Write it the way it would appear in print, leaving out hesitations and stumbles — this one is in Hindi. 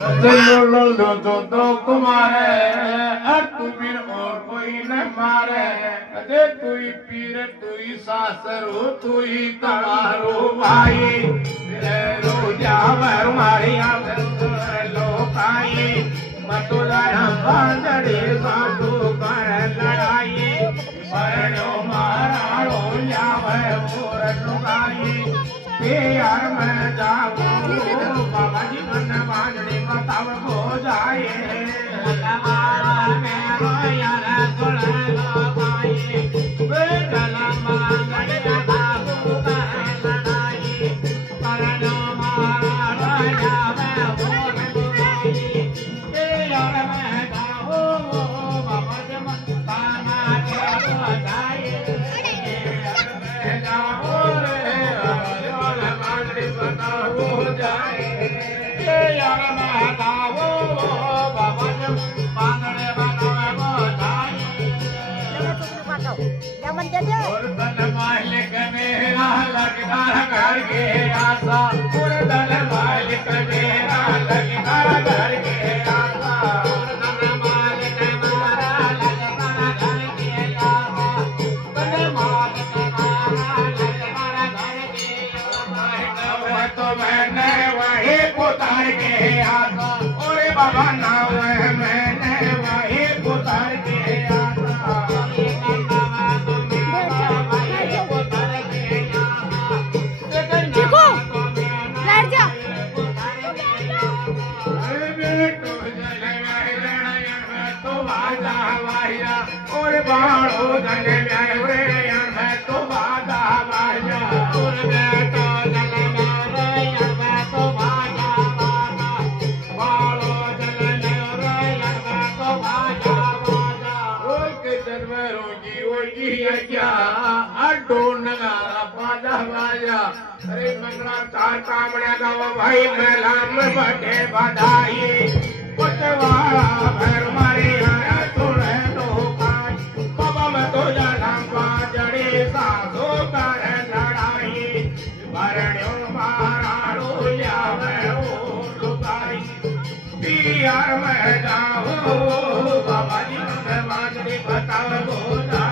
तो तुम्हारे तू बिन और कोई न मारे कदे तू ही पीर तू ही सासरू तू ही तुम्हारो भाई रो जावे मारी लोकाई मतुला बांधड़े साधु कर लड़ाई परनो माराड़ो जावे मोर लुगाई यार मैं जाऊं बाबा जी मन बांधड़े बताव हो जाए Jangan jadi. तो मैंने वही उतार के आता और बाबा ना मैंने वही उतार के आता देखो बैठ जा तो बाजा वाया और बाड़ो जल में तो बाजा वाया और बेटो जल में तो बाजा वाया बाड़ो जल में तो बाजा वाया और के जनवरों की क्या अड्डो नगारा बाजा वाया अरे मंगला चार कामड़े गावा भाई मेला में बटे बधाई पटवाड़ा भैर मारी आया तोड़े लोकाई बाबा में तो जाना बाजड़ी सासो कर लड़ाई भरणियों महाराणो जावे ओ लुगाई पियर में जाओ बाबा जी में बाजड़ी बताओ